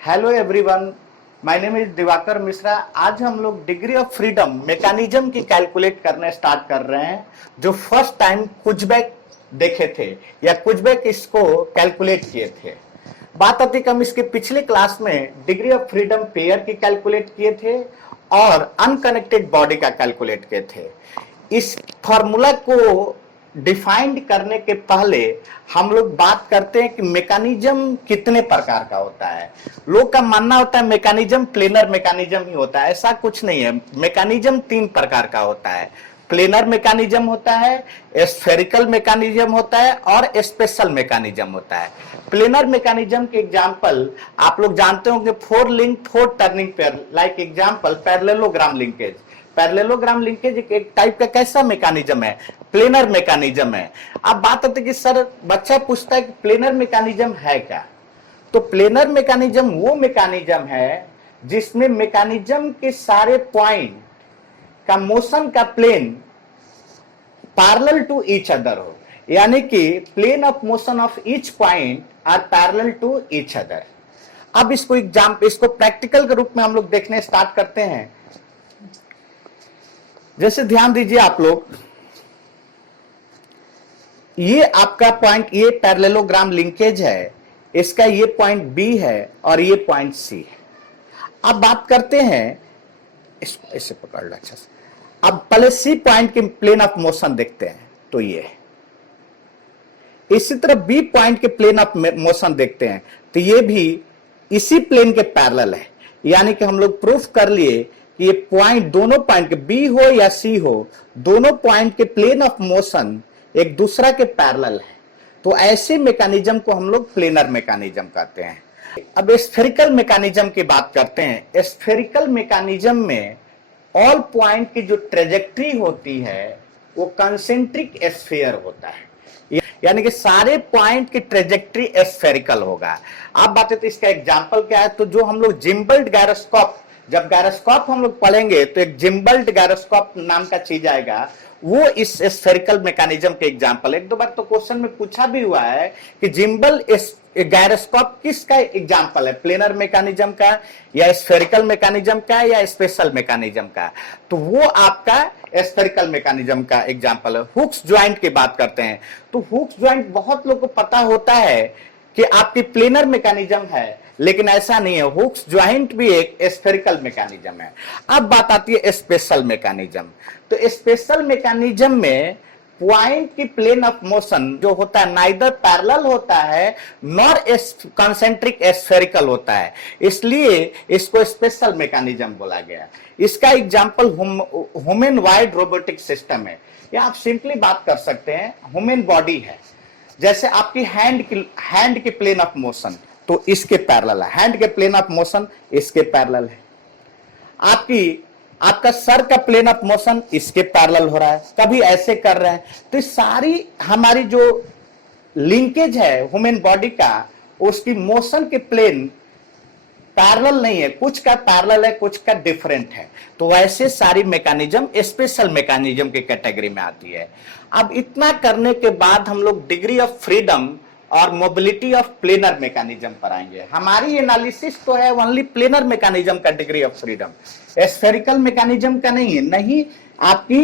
Hello everyone, my name is Diwakar Mishra. आज हम लोग डिग्री ऑफ फ्रीडम मैकेनिज्म की कैलकुलेट करने स्टार्ट कर रहे हैं, जो फर्स्ट टाइम कुचबैक देखे थे या कुचबैक इसको कैलकुलेट किए थे। बात आती कि हम इसके पिछले क्लास में डिग्री ऑफ फ्रीडम पेयर की कैलकुलेट किए थे और अनकनेक्टेड बॉडी का कैलकुलेट किए थे। इस फॉर्मूला को डिफाइंड करने के पहले हम लोग बात करते हैं कि मैकेनिज्म कितने प्रकार का होता है। लोग का मानना होता है मैकेनिज्म प्लेनर मैकेनिज्म ही होता है। ऐसा कुछ नहीं है। मैकेनिज्म तीन प्रकार का होता है। प्लेनर मैकेनिज्म होता है, स्फेरिकल मैकेनिज्म होता है और स्पेशल मैकेनिज्म होता है। प्लेनर मैकेनिज्म के एग्जांपल आप लोग जानते होंगे, 4 link 4 turning pair, like example parallelogram linkage. Parallelogram linkage एक टाइप का कैसा मैकेनिज्म है? प्लेनर मैकेनिज्म है। अब बात आती है कि सर बच्चा पूछता है कि प्लेनर मैकेनिज्म है क्या? तो प्लेनर मैकेनिज्म वो मैकेनिज्म है जिसमें मैकेनिज्म के सारे पॉइंट का मोशन का plane parallel to each other हो, यानी कि plane of motion of each point are parallel to each other. अब इसको प्रैक्टिकल के रूप में हम लोग देखने स्टार्ट करते हैं। जैसे ध्यान दीजिए आप लोग, ये आपका पॉइंट, ये पैरेललोग्राम लिंकेज है, इसका ये पॉइंट बी है और ये पॉइंट सी है। अब बात करते हैं, इसको ऐसे पकड़ लो अच्छा से। अब पहले सी पॉइंट के प्लेन ऑफ मोशन देखते हैं, तो ये है। इसी तरह बी पॉइंट के प्लेन ऑफ मोशन देखते हैं, तो ये भी इसी प्लेन के पैरेलल है। यानी कि हम लोग प्रूफ कर लिए कि ये पॉइंट, दोनों पॉइंट के बी हो या सी हो, दोनों पॉइंट के प्लेन ऑफ मोशन एक दूसरा के पैरेलल है। तो ऐसे मैकेनिज्म को हम लोग प्लेनर मैकेनिज्म कहते हैं। अब स्फेरिकल मैकेनिज्म की बात करते हैं। स्फेरिकल मैकेनिज्म में ऑल पॉइंट की जो ट्रेजेक्ट्री होती है वो कंसेंट्रिक स्फीयर होता है, यानी कि सारे पॉइंट की ट्रेजेक्ट्री स्फेरिकल होगा। आप बात है तो इसका एग्जांपल क्या है? तो जो हम लोग जिम्बल्ड गायरोस्कोप, जब गायरोस्कोप हम लोग पढ़ेंगे तो एक जिम्बल्ड गायरोस्कोप नाम का चीज आएगा, वो इस स्फेरिकल मैकेनिज्म के एग्जांपल। एक दो बार तो क्वेश्चन में पूछा भी हुआ है कि जिम्बल गायरोस्कोप किसका एग्जांपल है, प्लेनर मैकेनिज्म का या स्फेरिकल मैकेनिज्म का या स्पेशल मैकेनिज्म का? तो वो आपका स्फेरिकल मैकेनिज्म का एग्जांपल है। हुक्स ज्वाइंट की बात करते हैं, तो हुक्स ज्वाइंट बहुत लोगों को पता होता है कि आपकी प्लेनर मैकेनिज्म है, लेकिन ऐसा नहीं है। हुक्स ज्वाइंट भी एक स्फेरिकल मैकेनिज्म है। अब बात आती है स्पेशल मैकेनिज्म। तो स्पेशल मैकेनिज्म में पॉइंट की प्लेन ऑफ मोशन जो होता है नाइदर पैरेलल होता है नॉर कंसेंट्रिक स्फेरिकल होता है, इसलिए इसको स्पेशल मैकेनिज्म बोला गया। इसका example human wide robotic system है, या आप सिंपली बात कर सकते हैं ह्यूमन बॉडी है। जैसे आपकी हैंड की प्लेन ऑफ मोशन तो इसके पैरेलल है, हैंड के प्लेन ऑफ मोशन इसके पैरेलल है। आपका सर का प्लेन ऑफ मोशन इसके पैरेलल हो रहा है, कभी ऐसे कर रहे हैं। तो सारी हमारी जो लिंकेज है ह्यूमन बॉडी का, उसकी मोशन के प्लेन पैरेलल नहीं है, कुछ का पैरेलल है, कुछ का डिफरेंट है। तो वैसे सारी मैकेनिज्म स्पेशल मैकेनिज्म की कैटेगरी में आती है। अब इतना करने के बाद हम लोग डिग्री ऑफ फ्रीडम और मोबिलिटी ऑफ प्लेनर मैकेनिज्म पर आएंगे। हमारी एनालिसिस तो है ओनली प्लेनर मैकेनिज्म का degree of freedom, spherical mechanism का नहीं है, नहीं आपकी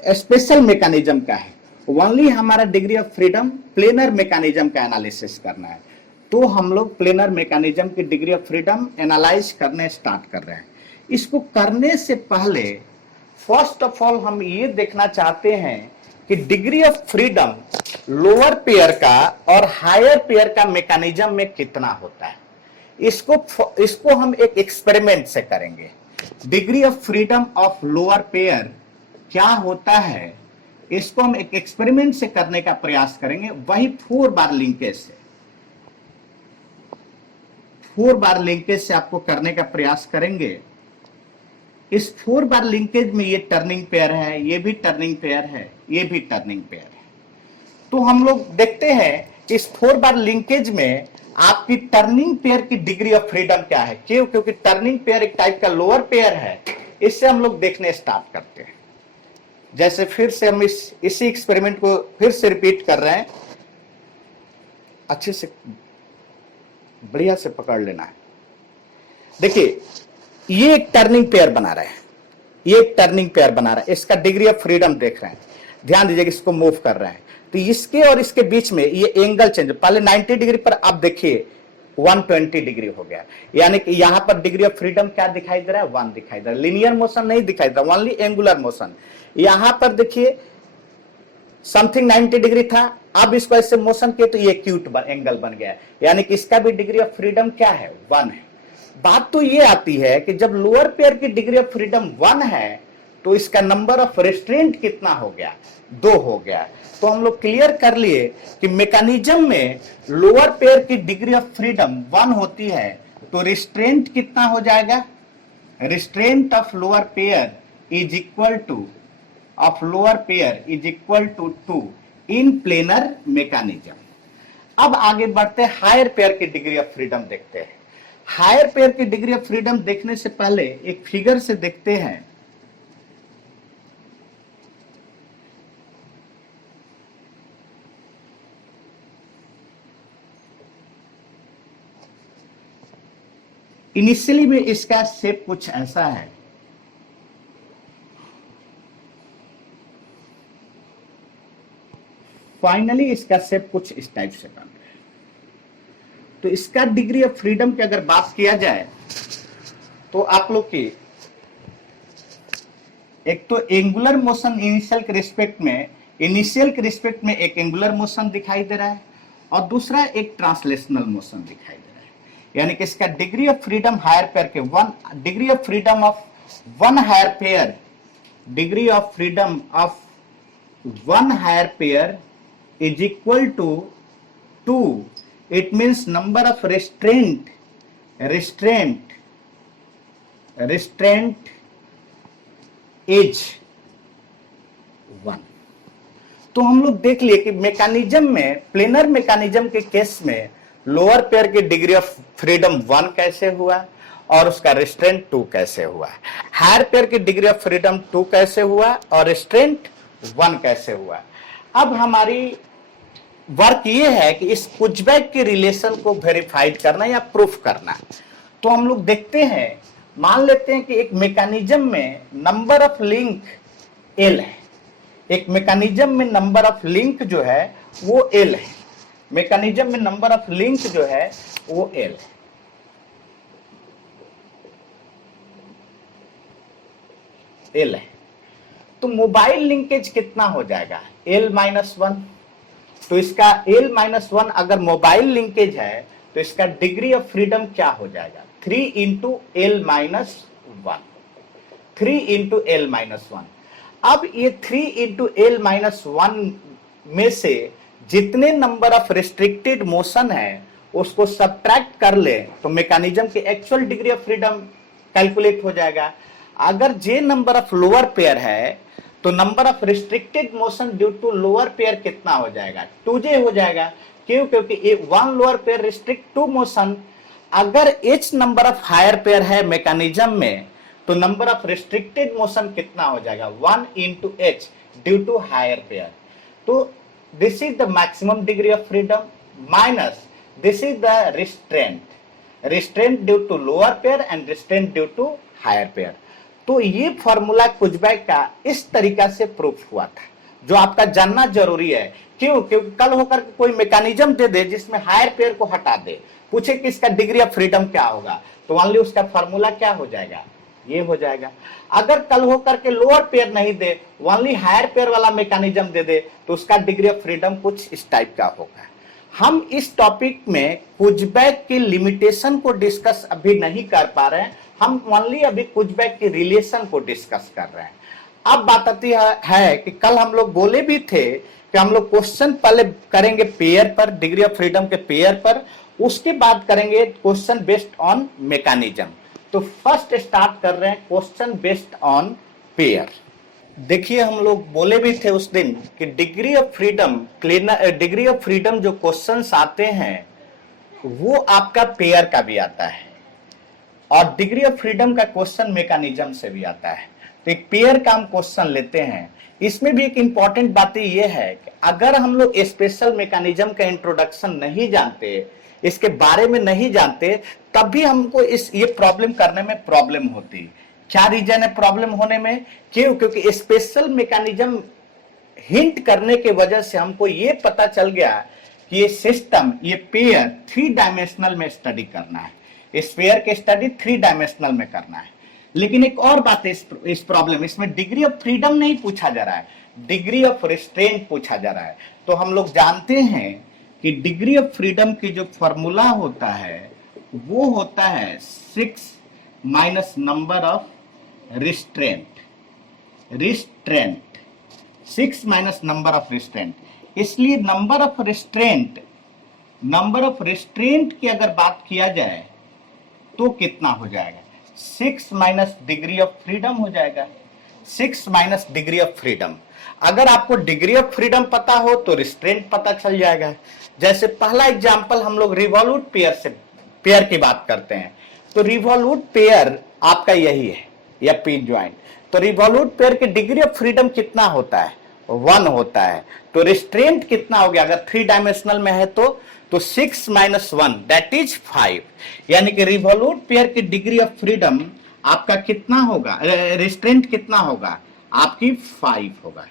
स्पेशल मैकेनिज्म का है। ओनली हमारा degree of freedom planar mechanism का एनालिसिस करना है। तो हम लोग प्लेनर मैकेनिज्म की डिग्री ऑफ फ्रीडम एनालाइज करने स्टार्ट कर रहे हैं। इसको करने से पहले फर्स्ट ऑफ ऑल हम ये देखना चाहते हैं कि degree of freedom lower pair का और हायर पेयर का मैकेनिज्म में कितना होता है। इसको हम एक एक्सपेरिमेंट से करेंगे। Degree of freedom of lower pair क्या होता है, इसको हम एक एक्सपेरिमेंट से करने का प्रयास करेंगे। वही 4 बार लिंकेज से, 4 बार लिंकेज से आपको करने का प्रयास करेंगे। इस 4 बार लिंकेज में ये टर्निंग पेयर है, ये भी टर्निंग पेयर है, ये भी टर्निंग पेयर है। तो हम लोग देखते हैं कि इस 4 बार लिंकेज में आपकी टर्निंग पेयर की डिग्री ऑफ फ्रीडम क्या है। क्यों? क्योंकि टर्निंग पेयर एक टाइप का लोअर पेयर है। इससे हम लोग देखने स्टार्ट करते हैं। जैसे फिर से हम इसी एक्सपेरिमेंट को फिर से रिपीट कर रहे हैं। अच्छे से बढ़िया से पकड़ लेना है। देखिए ये एक टर्निंग पेयर बना रहा है, ये एक टर्निंग पेयर बना रहा है, इसका डिग्री ऑफ फ्रीडम देख रहे हैं, ध्यान दीजिएगा, इसको मूव कर रहे हैं, तो इसके और इसके बीच में ये एंगल चेंज, पहले 90 डिग्री पर, आप देखिए 120 डिग्री हो गया, यानी कि यहां पर डिग्री ऑफ फ्रीडम क्या दिखाई दे रहा है, 1 दिखाई दे रहा है, लीनियर मोशन नहीं दिखाई दे रहा, ओनली एंगुलर मोशन। यहां पर देखिए समथिंग 90 डिग्री था, अब इसको ऐसे मोशन किए तो ये एक्यूट एंगल बन गया, यानी कि इसका भी डिग्री ऑफ फ्रीडम क्या है, 1 है। बात तो ये आती है कि जब लोअर पेयर की डिग्री ऑफ फ्रीडम 1 है तो इसका नंबर ऑफ रेस्ट्रेंट कितना हो गया, 2 हो गया। तो हम लोग क्लियर कर लिए कि मैकेनिज्म में लोअर पेयर की डिग्री ऑफ फ्रीडम 1 होती है, तो रिस्ट्रेंट कितना हो जाएगा, restraint of lower pair is equal to lower pair is equal to 2 in planar mechanism. अब आगे बढ़ते हैं, हायर पेयर की डिग्री ऑफ फ्रीडम देखते हैं। हायर पेयर की डिग्री ऑफ फ्रीडम देखने से पहले एक फिगर से देखते हैं। इनिशियली में इसका शेप कुछ ऐसा है, फाइनली इसका शेप कुछ इस टाइप से बन रहा है। तो इसका डिग्री ऑफ फ्रीडम की अगर बात किया जाए तो आप लोग की एक तो एंगुलर मोशन इनिशियल के रिस्पेक्ट में एक एंगुलर मोशन दिखाई दे रहा है, और दूसरा एक ट्रांसलेशनल मोशन दिखाई दे रहा है, यानी कि इसका degree of freedom higher pair के degree of freedom of one higher pair, degree of freedom of one higher pair is equal to 2. It means number of restraint is 1. तो हम लोग देख लिए कि मैकेनिज्म में, प्लेनर मैकेनिज्म के case में लोअर पेयर की डिग्री ऑफ फ्रीडम 1 कैसे हुआ और उसका रिस्ट्रेंट 2 कैसे हुआ, हायर पेयर की डिग्री ऑफ फ्रीडम 2 कैसे हुआ और रिस्ट्रेंट 1 कैसे हुआ। अब हमारी वर्क ये है कि इस पुशबैक के रिलेशन को वेरीफाइड करना या प्रूफ करना। तो हम लोग देखते हैं, मान लेते हैं कि एक मैकेनिज्म में नंबर ऑफ लिंक L है, एक मैकेनिज्म में नंबर ऑफ लिंक जो है वो L है, मैकेनिज्म में नंबर ऑफ लिंक जो है वो L है। तो मोबाइल लिंकेज कितना हो जाएगा, L-1। तो इसका L-1 अगर मोबाइल लिंकेज है तो इसका डिग्री ऑफ फ्रीडम क्या हो जाएगा, 3 इंटू L-1, 3 इंटू L-1। अब ये 3 इंटू L-1 में से जितने नंबर ऑफ रिस्ट्रिक्टेड मोशन है उसको सब्ट्रैक्ट कर ले तो मैकेनिज्म की actual degree of freedom calculate हो जाएगा। अगर J number of lower pair है तो number of restricted motion due to lower pair कितना हो जाएगा, 2J हो जाएगा। क्यों, क्योंकि 1 लोअर पेयर रिस्ट्रिक्ट 2 मोशन। अगर H number of higher pair है मैकेनिज्म में तो नंबर ऑफ रिस्ट्रिक्टेड मोशन कितना हो जाएगा, 1 into H due to higher pair. तो this is the maximum degree of freedom minus this is the restraint due to lower pair and restraint due to higher pair. तो ये formula pushback का इस तरीका से प्रूफ हुआ था, जो आपका जानना जरूरी है। क्यों, क्योंकि कल होकर कोई मैकेनिज्म दे दे जिसमें हायर पेयर को हटा दे, पूछे कि इसका डिग्री ऑफ फ्रीडम क्या होगा, तो ओनली उसका फॉर्मूला क्या हो जाएगा, ये हो जाएगा। अगर कल होकर के लोअर पेयर नहीं दे, ओनली हायर पेयर वाला मैकेनिज्म दे दे, तो उसका डिग्री ऑफ फ्रीडम कुछ इस टाइप का होगा। हम इस टॉपिक में पुशबैक की लिमिटेशन को डिस्कस अभी नहीं कर पा रहे हैं, हम ओनली अभी पुशबैक के रिलेशन को डिस्कस कर रहे हैं। अब बात आती है कि कल हम लोग बोले भी थे कि हम लोग क्वेश्चन पहले करेंगे पेयर पर, डिग्री ऑफ फ्रीडम के पेयर पर, उसके बाद करेंगे क्वेश्चन बेस्ड ऑन मैकेनिज्म। तो फर्स्ट स्टार्ट कर रहे हैं क्वेश्चन बेस्ड ऑन पेयर। देखिए हम लोग बोले भी थे उस दिन कि डिग्री ऑफ फ्रीडम जो क्वेश्चंस आते हैं वो आपका पेयर का भी आता है और डिग्री ऑफ फ्रीडम का क्वेश्चन मैकेनिज्म से भी आता है। तो एक पेयर का हम क्वेश्चन लेते हैं। इसमें भी एक इंपॉर्टेंट बात ये है कि अगर हम लोग स्पेशल मैकेनिज्म का इंट्रोडक्शन नहीं जानते इसके बारे में नहीं जानते, तब भी हमको ये प्रॉब्लम करने में प्रॉब्लम होती। क्या रीजन है प्रॉब्लम होने में? क्योंकि स्पेशल मैकेनिज्म हिंट करने के वजह से हमको ये पता चल गया कि ये सिस्टम, ये पेयर 3 डायमेंशनल में स्टडी करना है, इस पेयर के स्टडी 3 डायमेंशनल में करना है। लेकिन एक और बात है इस प्रॉब्लम, इसमें डिग्री ऑफ फ्रीडम नहीं पूछा जा रहा है, डिग्री ऑफ रिस्ट्रेंट पूछा जा रहा है। तो हम लोग जानते हैं कि डिग्री ऑफ फ्रीडम की जो फॉर्मूला होता है वो होता है 6 minus number of restraint, 6 minus number of restraint. इसलिए नंबर ऑफ रिस्ट्रेंट की अगर बात किया जाए तो कितना हो जाएगा? 6 माइनस डिग्री ऑफ फ्रीडम हो जाएगा, 6 माइनस डिग्री ऑफ फ्रीडम। अगर आपको डिग्री ऑफ फ्रीडम पता हो तो रिस्ट्रेंट पता चल जाएगा। जैसे पहला एग्जांपल हम लोग रिवॉल्यूट पेयर की बात करते हैं, तो रिवॉल्यूट पेयर आपका यही है, या पी ज्वाइंट। तो रिवॉल्यूट पेयर की डिग्री ऑफ फ्रीडम कितना होता है? 1 होता है। तो रिस्ट्रेंट कितना हो गया? अगर 3 डायमेंशनल में है तो 6 माइनस 1 दैट इज 5। यानी कि रिवॉल्यूट पेयर की डिग्री ऑफ फ्रीडम आपका कितना होगा? रिस्ट्रेंट कितना होगा? आपकी 5 होगा।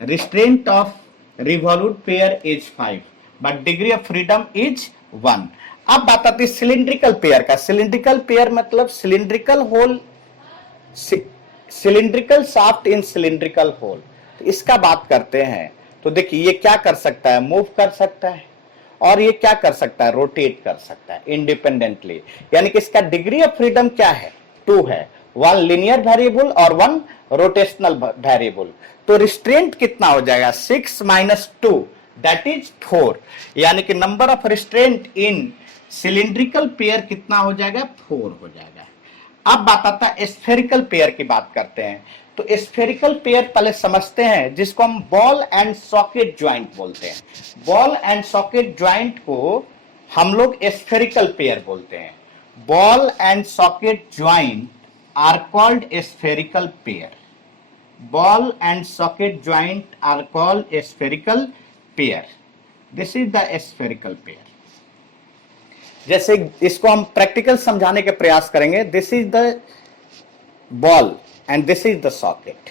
Restraint of revolute pair is 5 but degree of freedom is 1। अब बात आती है सिलिंड्रिकल पेयर का। सिलिंड्रिकल पेयर मतलब सिलिंड्रिकल होल, सिलिंड्रिकल शाफ्ट इन सिलिंड्रिकल होल। तो इसका बात करते हैं तो देखिए ये क्या कर सकता है? मूव कर सकता है, और ये क्या कर सकता है? रोटेट कर सकता है इंडिपेंडेंटली। यानी कि इसका डिग्री ऑफ फ्रीडम क्या है? 2 है, 1 लीनियर वेरिएबल और 1 रोटेशनल वेरिएबल। तो रिस्ट्रेंट कितना हो जाएगा? 6 माइनस 2 दैट इज 4। यानी कि number of restraint in cylindrical pair कितना हो जाएगा? 4 हो जाएगा। अब बात आता है स्फेरिकल पेयर की बात करते हैं। तो स्फेरिकल पेयर पहले समझते हैं, जिसको हम बॉल एंड सॉकेट ज्वाइंट बोलते हैं। बॉल एंड सॉकेट ज्वाइंट को हम लोग स्फेरिकल पेयर बोलते हैं। Ball and socket joint are called spherical pair. Ball and socket joint are called spherical pair. This is the spherical pair. जैसे इसको हम प्रैक्टिकल समझाने के प्रयास करेंगे। This is the ball and this is the socket.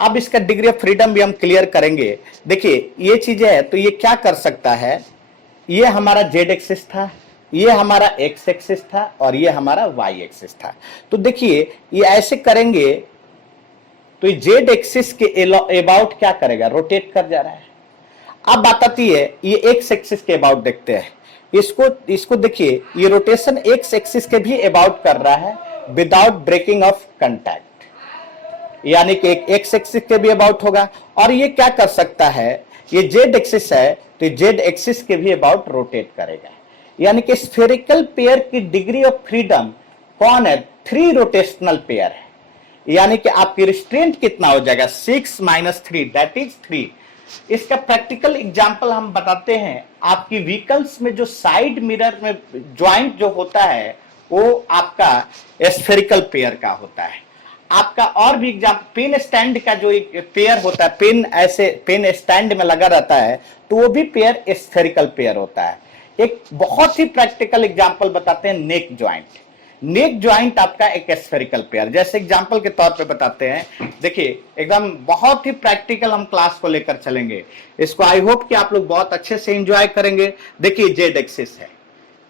अब इसका degree of freedom भी हम क्लियर करेंगे। देखिए ये चीजें है, तो ये क्या कर सकता है? ये हमारा जेड एक्सिस था, ये हमारा एक्स एक्सिस था, और ये हमारा वाई एक्सिस था। तो देखिए ये ऐसे करेंगे तो जेड एक्सिस के अबाउट क्या करेगा? रोटेट कर जा रहा है। अब बात आती है ये एक्स एक्सिस के अबाउट देखते हैं। इसको देखिए, ये रोटेशन एक्स एक्सिस के भी अबाउट कर रहा है विदाउट ब्रेकिंग ऑफ कंटैक्ट। यानी कि एक एक्स एक्सिस के भी अबाउट होगा। और ये क्या कर सकता है? ये जेड एक्सिस है तो जेड एक्सिस के भी अबाउट रोटेट करेगा। यानी कि स्फेरिकल पेयर की डिग्री ऑफ फ्रीडम कौन है? 3 रोटेशनल पेयर है। यानी कि आपकी रिस्ट्रेंट कितना हो जाएगा? 6 माइनस 3 दैट इज 3। इसका प्रैक्टिकल एग्जांपल हम बताते हैं। आपकी व्हीकल्स में जो साइड मिरर में ज्वाइंट जो होता है वो आपका स्फेरिकल पेयर का होता है। आपका और भी एग्जांपल, पेन स्टैंड का जो एक पेयर होता है, पेन ऐसे पेन स्टैंड में लगा रहता है, तो वो भी पेयर स्फेरिकल पेयर होता है। एक बहुत ही प्रैक्टिकल एग्जांपल बताते हैं, नेक ज्वाइंट। नेक ज्वाइंट आपका एक स्फेरिकल पेयर। जैसे एग्जांपल के तौर पे बताते हैं, देखिए एकदम बहुत ही प्रैक्टिकल हम क्लास को लेकर चलेंगे। इसको आई होप कि आप लोग बहुत अच्छे से एंजॉय करेंगे। देखिए जेड एक्सिस है,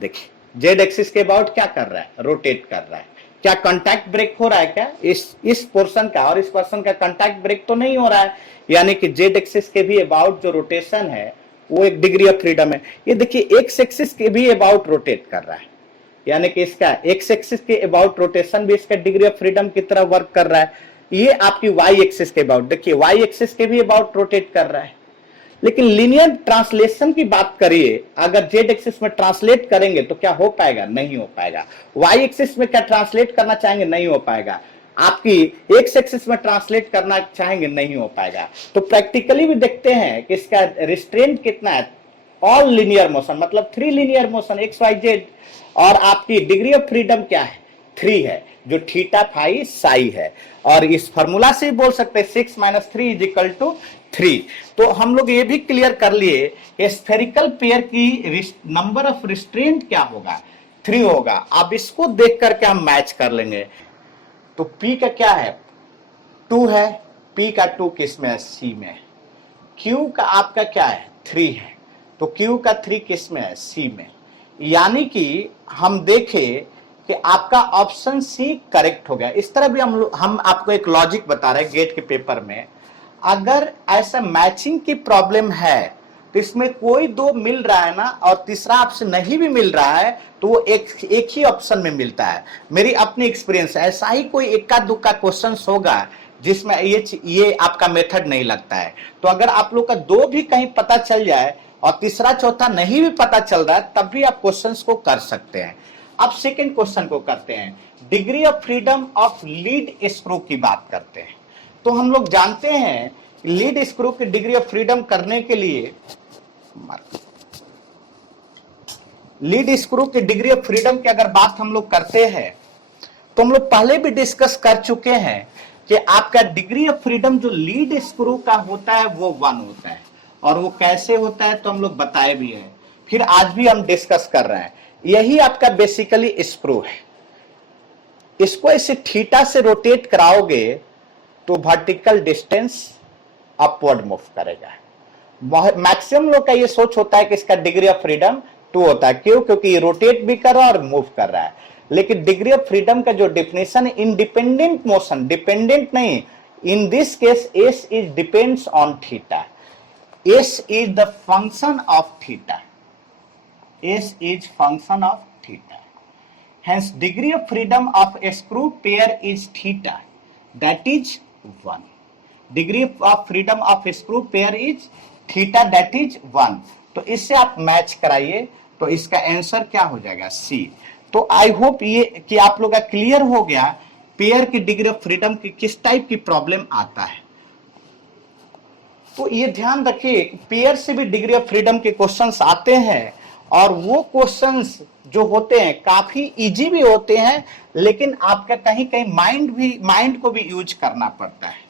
देखिए जेड एक्सिस के अबाउट क्या कर रहा है? रोटेट कर रहा है। क्या कांटेक्ट ब्रेक हो रहा है क्या? इस पोर्शन का और इस पोर्शन का कांटेक्ट ब्रेक तो नहीं हो रहा है। यानी कि जेड एक्सिस के भी अबाउट जो रोटेशन है वो एक डिग्री ऑफ फ्रीडम है। ये देखिए एक्स एक्सिस के भी अबाउट रोटेट कर रहा है। यानी कि इसका एक्स एक्सिस के अबाउट रोटेशन भी इसका डिग्री ऑफ फ्रीडम की तरह वर्क कर रहा है। ये आपकी वाई एक्सिस के अबाउट, देखिए वाई एक्सिस के भी अबाउट रोटेट कर रहा है। लेकिन लीनियर ट्रांसलेशन की बात करिए, अगर जेड एक्सिस में ट्रांसलेट करेंगे तो क्या हो पाएगा? नहीं हो पाएगा। वाई एक्सिस में क्या ट्रांसलेट करना चाहेंगे? नहीं हो पाएगा। आपकी एक्स एक्सिस में ट्रांसलेट करना चाहेंगे? नहीं हो पाएगा। तो प्रैक्टिकली भी देखते हैं कि इसका रिस्ट्रेंट कितना है? ऑल लीनियर मोशन, मतलब 3 linear motion X Y Z. और आपकी डिग्री ऑफ फ्रीडम क्या है? 3 है, जो थीटा फाई साई है। और इस फॉर्मूला से बोल सकते हैं 6 - 3 = 3। तो हम लोग ये भी क्लियर कर लिए स्फेरिकल पेयर की नंबर ऑफ रिस्ट्रेंट क्या होगा, 3 होगा। अब इसको देख करके हम मैच कर लेंगे। तो P का क्या है, 2 है, P का 2 किस में है, C में। Q का आपका क्या है, 3 है, तो Q का 3 किस में है, C में। यानी कि हम देखें कि आपका ऑप्शन सी करेक्ट हो गया। इस तरह भी हम आपको एक लॉजिक बता रहे हैं गेट के पेपर में। अगर ऐसा मैचिंग की प्रॉब्लम है तो इसमें कोई दो मिल रहा है ना और तीसरा ऑप्शन नहीं भी मिल रहा है तो वो एक ही ऑप्शन में मिलता है। मेरी अपनी एक्सपीरियंस है, ऐसा ही कोई इक्का दुक्का क्वेश्चन होगा जिसमें ये आपका मेथड नहीं लगता है। तो अगर आप लोग का दो भी कहीं पता चल जाए और तीसरा चौथा नहीं भी पता चल रहा है तब भी आप क्वेश्चंस को कर सकते हैं। अब सेकंड क्वेश्चन को करते हैं, degree of freedom of lead screw की बात करते हैं। तो हम लोग जानते हैं लीड स्क्रू की डिग्री ऑफ फ्रीडम करने के लिए, लीड स्क्रू की डिग्री ऑफ फ्रीडम की अगर बात हम लोग करते हैं तो हम लोग पहले भी डिस्कस कर चुके हैं कि आपका डिग्री ऑफ फ्रीडम जो लीड स्क्रू का होता है वो 1 होता है। और वो कैसे होता है तो हम लोग बताए भी हैं, फिर आज भी हम डिस्कस कर रहे हैं। यही आपका बेसिकली स्क्रू है। इसको इसे थीटा से रोटेट कराओगे तो वर्टिकल डिस्टेंस अपवर्ड मूव करेगा। मैक्सिमम लोग का ये सोच होता है कि इसका डिग्री ऑफ फ्रीडम 2 होता है। क्यों? क्योंकि ये रोटेट भी कर रहा है और मूव कर रहा है। लेकिन डिग्री ऑफ फ्रीडम का जो डेफिनेशन है इंडिपेंडेंट मोशन, डिपेंडेंट नहीं, in this case S is depends on theta, S is the function of theta, S is function of theta. Hence, degree of freedom of a screw pair is theta. That is 1. Degree of freedom of a screw pair is theta. That is 1. तो इससे आप match कराइए तो इसका answer क्या हो जाएगा, C। तो आई होप ये कि आप लोग का क्लियर हो गया पेयर की डिग्री ऑफ फ्रीडम की किस टाइप की प्रॉब्लम आता है। तो ये ध्यान रखिए पेयर से भी डिग्री ऑफ फ्रीडम के क्वेश्चंस आते हैं और वो क्वेश्चंस जो होते हैं काफी इजी भी होते हैं, लेकिन आपका कहीं कहीं माइंड को भी यूज करना पड़ता है।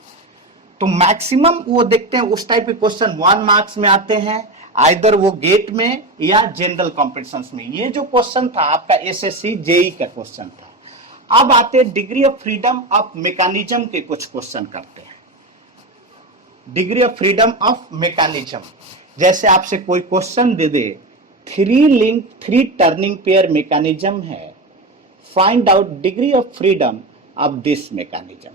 तो मैक्सिमम वो देखते हैं उस टाइप के क्वेश्चन 1 मार्क्स में आते हैं, आइदर वो गेट में या जनरल कॉम्पिटिशंस में। ये जो क्वेश्चन था आपका एसएससी जेई का क्वेश्चन था। अब आते हैं degree of freedom of mechanism के कुछ क्वेश्चन करते हैं। Degree of freedom of mechanism, जैसे आपसे कोई क्वेश्चन दे दे 3 टर्निंग पेयर मैकेनिज्म है, find out degree of freedom of this mechanism.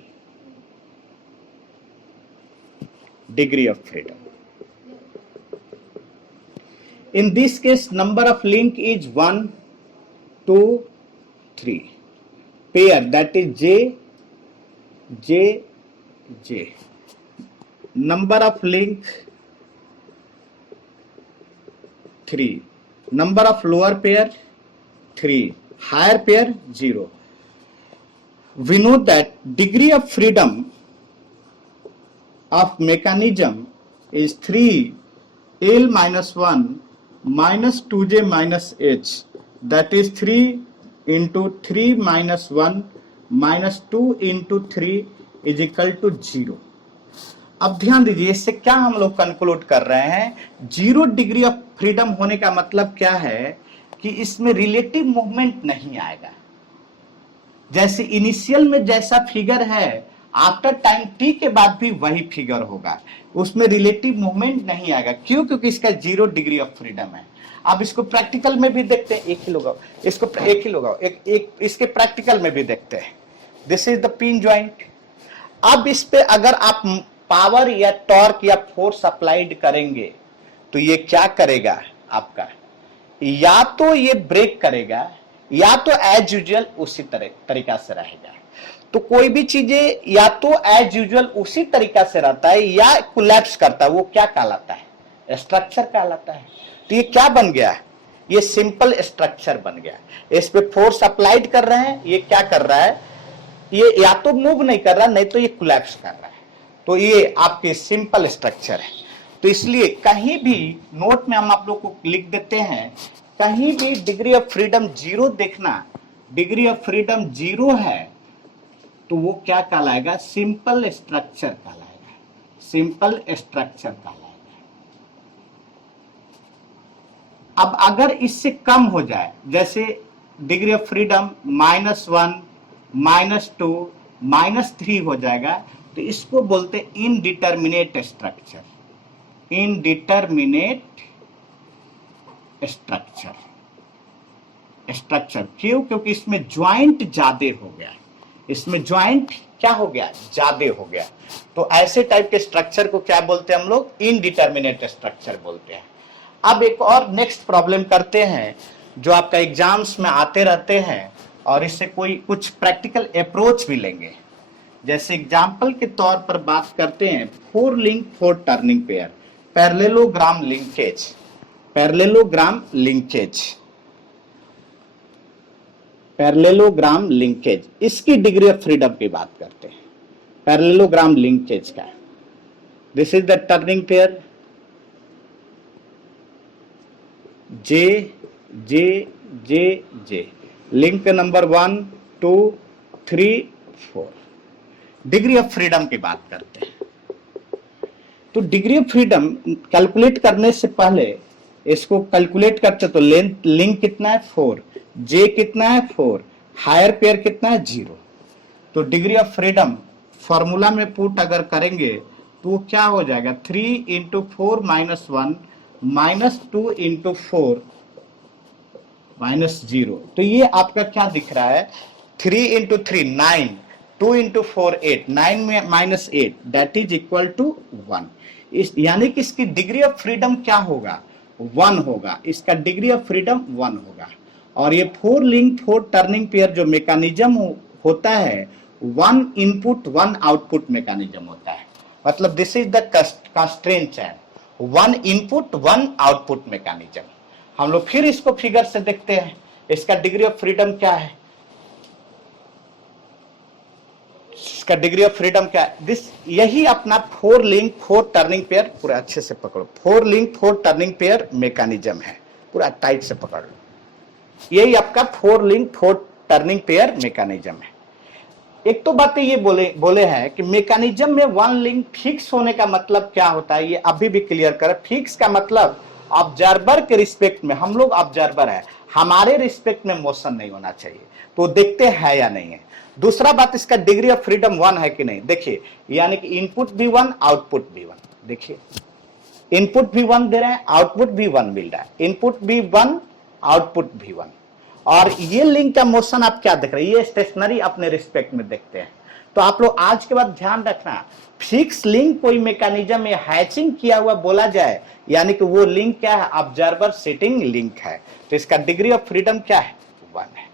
Degree of freedom in this case number of link is 1 2 3 pair, that is j j j. Number of link 3, number of lower pair 3, higher pair 0. We know that degree of freedom of mechanism is 3l minus 1 minus 2j minus h, that is 3 into 3 minus 1 minus 2 into 3 is equal to 0. अब ध्यान दीजिए इससे क्या हम लोग conclude कर रहे हैं, 0 डिग्री ऑफ फ्रीडम होने का मतलब क्या है कि इसमें रिलेटिव मूवमेंट नहीं आएगा। जैसे इनिशियल में जैसा फिगर है आफ्टर टाइम t के बाद भी वही फिगर होगा, उसमें रिलेटिव मूवमेंट नहीं आएगा। क्यों? क्योंकि इसका 0 डिग्री ऑफ फ्रीडम है। अब इसको प्रैक्टिकल में भी देखते हैं, एक ही लगाओ इसको, एक ही लगाओ, एक इसके प्रैक्टिकल में भी देखते हैं। This is the pin joint. अब इस पे अगर आप पावर या टॉर्क या फोर्स अप्लाइड करेंगे तो ये क्या करेगा आपका, या तो ये ब्रेक करेगा या तो एज यूजुअल उसी तरीका से रहेगा। तो कोई भी चीजें या तो एज यूजुअल उसी तरीका से रहता है या कोलैप्स करता है, वो क्या कहलाता है, स्ट्रक्चर कहलाता है। तो ये क्या बन गया, ये सिंपल स्ट्रक्चर बन गया। इस पे फोर्स अप्लाइड कर रहे हैं, ये क्या कर रहा है, ये या तो मूव नहीं कर रहा नहीं तो ये कोलैप्स कर रहा है। तो ये आपके सिंपल स्ट्रक्चर है। तो इसलिए कहीं भी नोट में हम आप लोग को लिख देते हैं, कहीं भी डिग्री ऑफ फ्रीडम 0 देखना डिग्री ऑफ फ्रीडम 0 है तो वो क्या कहलाएगा, सिंपल स्ट्रक्चर कहलाएगा, सिंपल स्ट्रक्चर कहलाएगा। अब अगर इससे कम हो जाए, जैसे डिग्री ऑफ फ्रीडम -1, -2, -3 हो जाएगा, तो इसको बोलते हैं indeterminate structure, indeterminate structure. Structure क्यों? क्योंकि इसमें ज्वाइंट ज्यादा हो गया, इसमें ज्वाइंट क्या हो गया, ज्यादा हो गया। तो ऐसे टाइप के स्ट्रक्चर को क्या बोलते हैं हम लोग, इनडिटर्मिनेट स्ट्रक्चर बोलते हैं। अब एक और नेक्स्ट प्रॉब्लम करते हैं जो आपका एग्जाम्स में आते रहते हैं, और इससे कोई कुछ प्रैक्टिकल अप्रोच भी लेंगे। जैसे एग्जाम्पल के तौर पर बात करते हैं 4 link 4 turning pair, parallelogram linkage, parallelogram linkage, parallelogram linkage, इसकी डिग्री ऑफ फ्रीडम की बात करते हैं। पैरेललोग्राम लिंकेज का, this is the turning pair J J J J, link number 1 2 3 4। Degree of freedom की बात करते हैं। तो डिग्री ऑफ फ्रीडम कैलकुलेट करने से पहले इसको कैलकुलेट करते तो लेंथ, लिंक कितना है 4, जे कितना है 4, हायर पेयर कितना है 0। तो डिग्री ऑफ फ्रीडम फॉर्मूला में पुट अगर करेंगे तो क्या हो जाएगा, 3 इंटू 4 -1 -2 इंटू 4 -0। तो ये आपका क्या दिख रहा है, 3 इंटू 3 9, 2 इंटू 4 8, 9 में -8 दैट इज इक्वल टू 1। इस यानी कि इसकी डिग्री ऑफ फ्रीडम क्या होगा, 1 होगा, इसका डिग्री ऑफ फ्रीडम 1 होगा। और ये 4 लिंक 4 टर्निंग पेयर जो मैकेनिज्म होता है, 1 इनपुट 1 आउटपुट मैकेनिज्म होता है। मतलब this is the constraint chain, 1 input 1 output mechanism. हम लोग फिर इसको फिगर से देखते हैं, इसका डिग्री ऑफ फ्रीडम क्या है, इसका डिग्री ऑफ फ्रीडम क्या है, दिस यही अपना 4 लिंक 4 टर्निंग पेयर, पूरा अच्छे से पकड़ो, 4 लिंक 4 टर्निंग पेयर मैकेनिज्म है, पूरा टाइट से पकड़ लो। यही आपका 4 लिंक 4 टर्निंग पेयर मैकेनिज्म है। एक तो बातें ये बोले हैं कि मैकेनिज्म में 1 लिंक फिक्स होने का मतलब क्या होता है, ये अभी भी क्लियर करें। फिक्स का मतलब ऑब्जर्वर के रिस्पेक्ट में, हम लोग ऑब्जर्वर है, हमारे रिस्पेक्ट में मोशन नहीं होना चाहिए, तो देखते हैं या नहीं है। दूसरा बात, इसका डिग्री ऑफ फ्रीडम 1 है कि नहीं, देखिए, यानी कि इनपुट भी 1 आउटपुट भी 1, देखिए इनपुट भी 1 दे रहे हैं, आउटपुट भी 1 मिल रहा है, इनपुट भी 1 आउटपुट भी 1। और ये लिंक का मोशन आप क्या देख रहे हैं, ये स्टेशनरी अपने रिस्पेक्ट में देखते हैं। तो आप लोग आज के बाद ध्यान रखना, फिक्स लिंक कोई मैकेनिज्म में हैचिंग किया हुआ बोला जाए, यानी कि वो लिंक क्या है, ऑब्जर्वर सेटिंग लिंक है, तो इसका डिग्री ऑफ फ्रीडम क्या है, 1 है।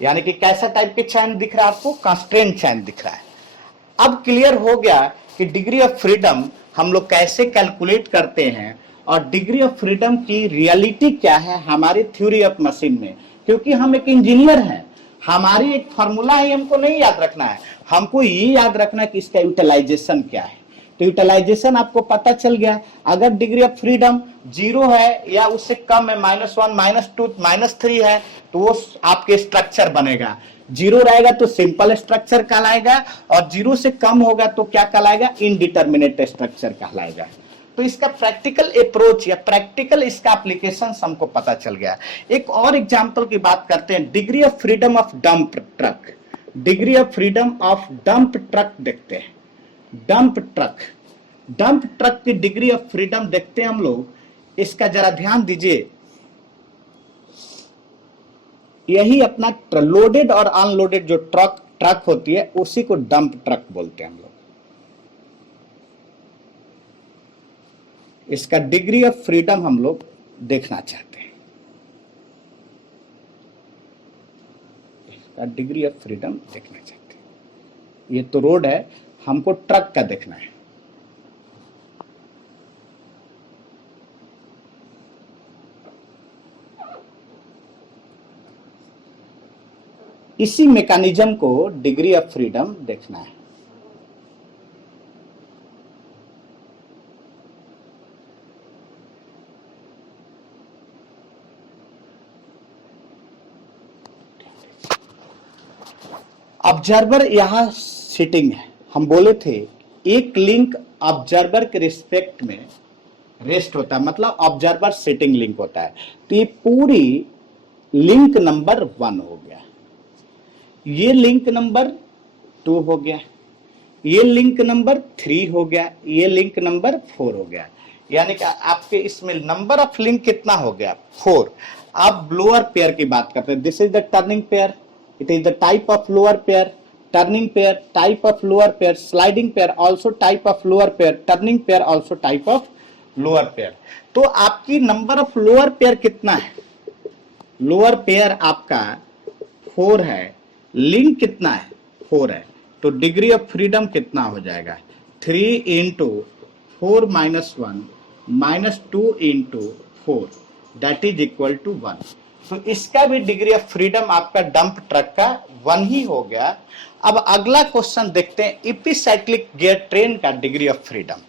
यानी कि कैसा टाइप के चैन दिख रहा है आपको, कंस्ट्रेंट चैन दिख रहा है। अब क्लियर हो गया कि डिग्री ऑफ फ्रीडम हम लोग कैसे कैलकुलेट करते हैं, और डिग्री ऑफ फ्रीडम की रियलिटी क्या है हमारी थ्योरी ऑफ मशीन में। क्योंकि हम एक इंजीनियर हैं, हमारी एक फॉर्मूला ही हमको नहीं याद रखना है, हमको ये याद रखना है कि इसका यूटिलाइजेशन क्या है। तो यूटिलाइजेशन आपको पता चल गया, अगर डिग्री ऑफ फ्रीडम 0 है या उससे कम है, -1 -2 -3 है, तो वो आपके स्ट्रक्चर बनेगा। 0 रहेगा तो सिंपल स्ट्रक्चर कहलाएगा, और 0 से कम होगा तो क्या कहलाएगा, इनडिटर्मिनेट स्ट्रक्चर कहलाएगा। तो इसका प्रैक्टिकल अप्रोच या प्रैक्टिकल इसका एप्लीकेशन हमको पता चल गया। एक और एग्जांपल की बात करते हैं, degree of freedom of dump truck, degree of freedom of dump truck देखते हैं। डंप ट्रक, डंप ट्रक की डिग्री ऑफ फ्रीडम देखते हैं हम लोग, इसका जरा ध्यान दीजिए। यही अपना लोडेड और अनलोडेड जो ट्रक होती है, उसी को डंप ट्रक बोलते हैं हम लोग। इसका डिग्री ऑफ फ्रीडम हम लोग देखना चाहते हैं, इसका डिग्री ऑफ फ्रीडम देखना चाहते हैं। ये तो रोड है, हमको ट्रक का देखना है। इसी मैकेनिज्म को डिग्री ऑफ फ्रीडम देखना है। ऑब्जर्वर यहाँ सिटिंग है, हम बोले थे एक लिंक ऑब्जर्वर के रिस्पेक्ट में रेस्ट होता है, मतलब ऑब्जर्वर सिटिंग लिंक होता है। तो ये पूरी लिंक नंबर 1 हो गया, ये लिंक नंबर 2 हो गया, ये लिंक नंबर 3 हो गया, ये लिंक नंबर 4 हो गया। यानी कि आपके इसमें नंबर ऑफ लिंक कितना हो गया? 4। आप लोअर पेयर की बात करते हैं, this is the turning pair, it is the type of lower pair, turning pair, type of lower pair, sliding pair also type of lower pair, turning pair also type of lower pair. तो आपकी number of lower pair कितना है? Lower pair आपका 4 है, link कितना है? 4 है। तो डिग्री ऑफ फ्रीडम कितना हो जाएगा? 3 into 4 minus 1 minus 2 into 4 that is equal to 1। तो इसका भी डिग्री ऑफ फ्रीडम आपका डंप ट्रक का 1 ही हो गया। अब अगला क्वेश्चन देखते हैं, इपीसाइक्लिक गियर ट्रेन का degree of freedom.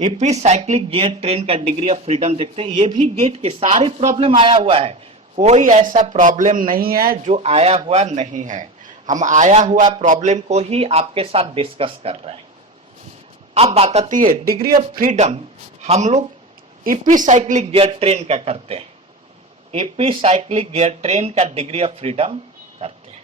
Epicyclic gear train का डिग्री ऑफ फ्रीडम देखते हैं। ये भी गेट के सारे प्रॉब्लम आया हुआ है, कोई ऐसा प्रॉब्लम नहीं है जो आया हुआ नहीं है। हम आया हुआ प्रॉब्लम को ही आपके साथ डिस्कस कर रहे हैं। अब बात आती है डिग्री ऑफ फ्रीडम, हम लोग इपीसाइक्लिक गियर ट्रेन का करते हैं, इपीसाइक्लिक गियर ट्रेन का डिग्री ऑफ फ्रीडम करते हैं।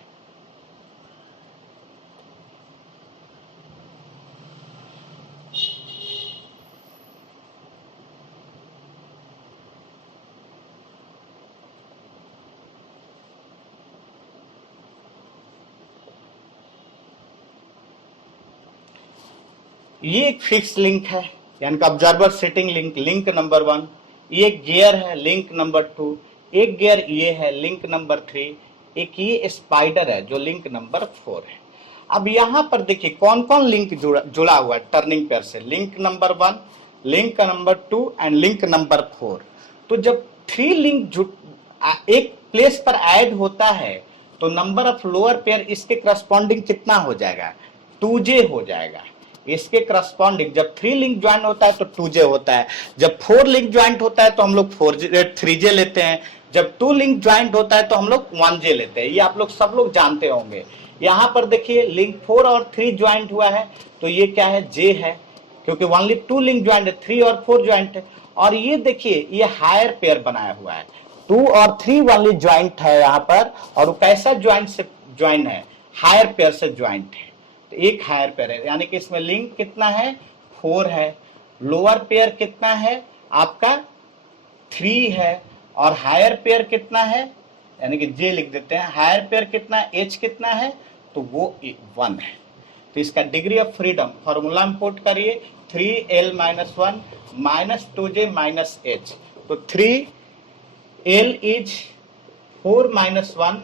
ये एक फिक्स लिंक है, यानी कि observer setting link, link number 1। ये गियर है, लिंक नंबर 2। एक गियर ये है, लिंक नंबर 3। एक ये स्पाइडर है जो लिंक नंबर 4 है। अब यहां पर देखिए कौन कौन लिंक जुड़ा हुआ है टर्निंग पेयर से, link number 1, link number 2 and link number 4। तो जब 3 लिंक एक प्लेस पर ऐड होता है तो नंबर ऑफ लोअर पेयर इसके करस्पॉन्डिंग कितना हो जाएगा? 2j हो जाएगा। इसके करस्पॉन्डिंग जब 3 लिंक ज्वाइन होता है तो 2j होता है, जब 4 लिंक ज्वाइंट होता है तो हम लोग 3j लेते हैं, जब 2 लिंक ज्वाइंट होता है तो हम लोग 1j लेते हैं। ये आप लोग सब लोग जानते होंगे। यहां पर देखिए लिंक 4 और 3 ज्वाइंट हुआ है तो ये क्या है? j है, क्योंकि ओनली 2 लिंक ज्वाइंट है, 3 और 4 ज्वाइंट है। और ये देखिए ये हायर पेयर बनाया हुआ है, 2 और 3 वाली ज्वाइंट है यहाँ पर, और कैसा ज्वाइंट से ज्वाइन है? हायर पेयर से ज्वाइंट है। तो एक हायर पेयर है, यानी कि इसमें लिंक कितना है? 4 है। लोअर पेयर कितना है? आपका 3 है। और हायर पेयर कितना है? यानी कि जे लिख देते हैं। हायर पेयर कितना है? एच कितना है? तो वो 1 है। तो इसका डिग्री ऑफ फ्रीडम फॉर्मूला में पुट करिए, 3l minus 1 minus 2j minus h। तो 3l is 4 minus 1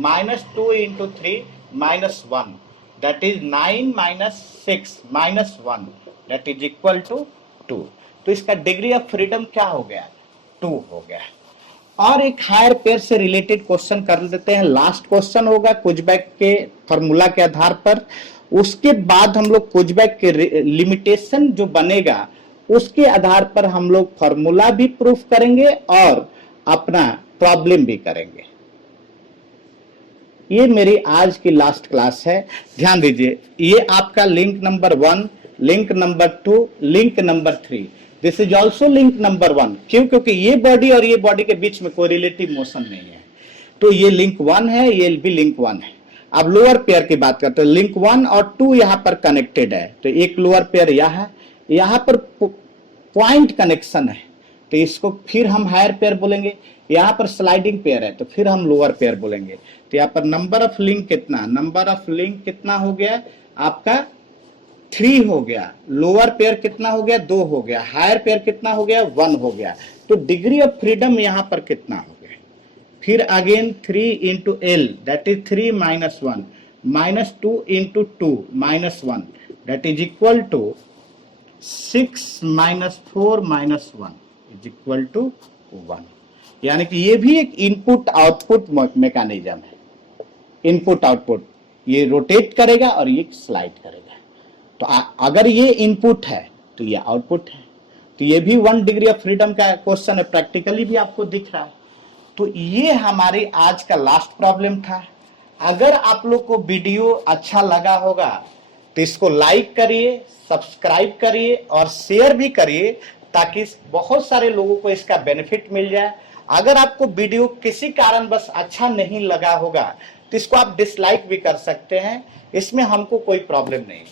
minus 2 into 3 minus 1, that is 9 minus 6 minus 1 that is equal to 2। तो इसका डिग्री ऑफ फ्रीडम क्या हो गया? 2 हो गया। और एक हायर पेयर से रिलेटेड क्वेश्चन कर लेते हैं, लास्ट क्वेश्चन होगा कुजबैक के फॉर्मूला के आधार पर। उसके बाद हम लोग कुजबैक के लिमिटेशन जो बनेगा उसके आधार पर हम लोग फॉर्मूला भी प्रूफ करेंगे और अपना प्रॉब्लम भी करेंगे। ये मेरी आज की लास्ट क्लास है, ध्यान दीजिए। ये आपका link number 1, link number 2, link number 3, this is also link number 1। क्यों? क्योंकि ये बॉडी और ये बॉडी के बीच में कोई रिलेटिव मोशन नहीं है, तो ये लिंक 1 है, ये भी लिंक 1 है। अब लोअर पेयर की बात करते हैं, लिंक 1 और 2 यहाँ पर कनेक्टेड है, तो एक लोअर पेयर यहाँ पर पॉइंट कनेक्शन है, तो इसको फिर हम हायर पेयर बोलेंगे। यहाँ पर स्लाइडिंग पेयर है तो फिर हम लोअर पेयर बोलेंगे। तो यहाँ पर नंबर ऑफ लिंक कितना? नंबर ऑफ लिंक कितना हो गया आपका? 3 हो गया। लोअर पेयर कितना हो गया? 2 हो गया। हायर पेयर कितना हो गया? 1 हो गया। तो डिग्री ऑफ फ्रीडम यहाँ पर कितना हो गया? फिर again 3 into L that is 3 minus 1 minus 2 into 2 minus 1 that is equal to 6 minus 4 minus 1 is equal to 1। यानी कि ये भी एक इनपुट आउटपुट मैकेनिज्म है। इनपुट आउटपुट, ये रोटेट करेगा और ये स्लाइड करेगा। तो अगर ये इनपुट है तो ये आउटपुट है। तो ये भी 1 डिग्री ऑफ फ्रीडम का क्वेश्चन है, प्रैक्टिकली भी आपको दिख रहा है। तो ये हमारी आज का लास्ट प्रॉब्लम था। अगर आप लोग को वीडियो अच्छा लगा होगा तो इसको लाइक करिए, सब्सक्राइब करिए और शेयर भी करिए, ताकि बहुत सारे लोगों को इसका बेनिफिट मिल जाए। अगर आपको वीडियो किसी कारण बस अच्छा नहीं लगा होगा तो इसको आप डिसलाइक भी कर सकते हैं, इसमें हमको कोई प्रॉब्लम नहीं।